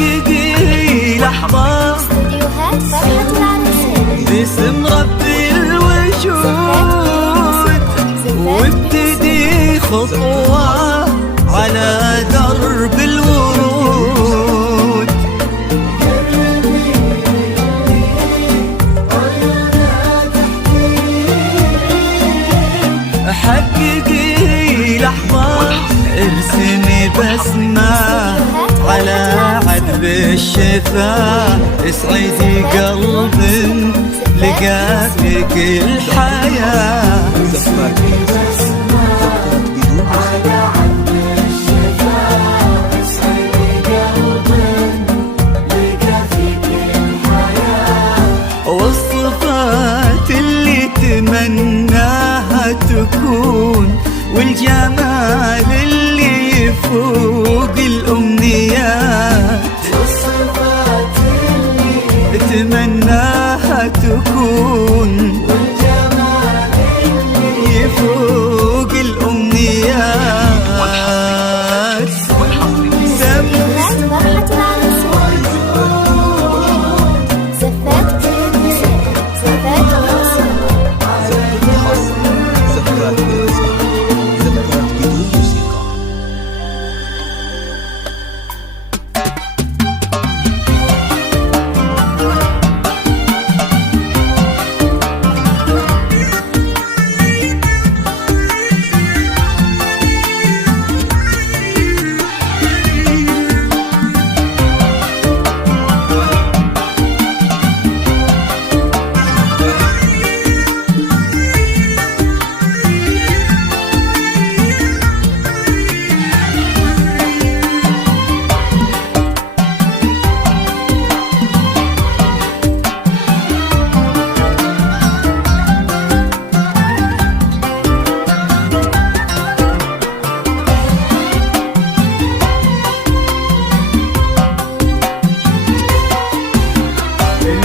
حققي لحظة استديوهات فرحة العروسين باسم رب الوجود، وابتدي خطوة على درب الورود. حققي لحظة ارسمي بسمة على عذب الشفا، اسعدي قلب لقى فيك الحياة. والصفات اللي تمناها تكون، والجمال اللي يفوق الأمنيات، والصفات اللي تمناها تكون، والجمال اللي يفوق الأمنيات. استديوهات فرحة العروسين زفات العروسين زفات العروسين. زفات بدون موسيقى.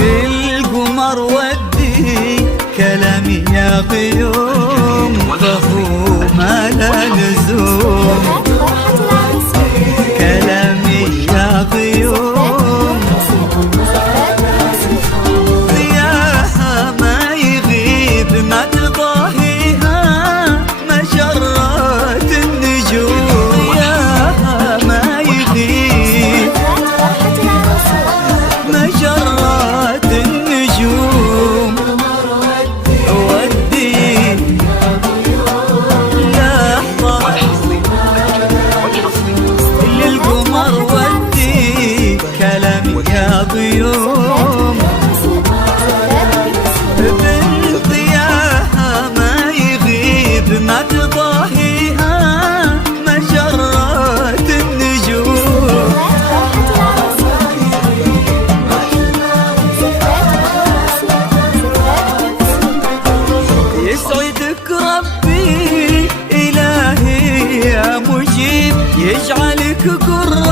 للقمر ودي كلامي يا غيوم، فهو ما لا لزوم. كلامي يا غيوم ضياها ما يغيب، ما تضاهيها مجرات النجوم. ضياها ما يغيب مجرات النجوم. ودي لحظة للقمر ودي كلامي يا غيوم، بنت ضياها ما يغيب، ما تضاهيها مجرات النجوم. يسعدك ربي إلهي يا مجيب، يجعلك قرة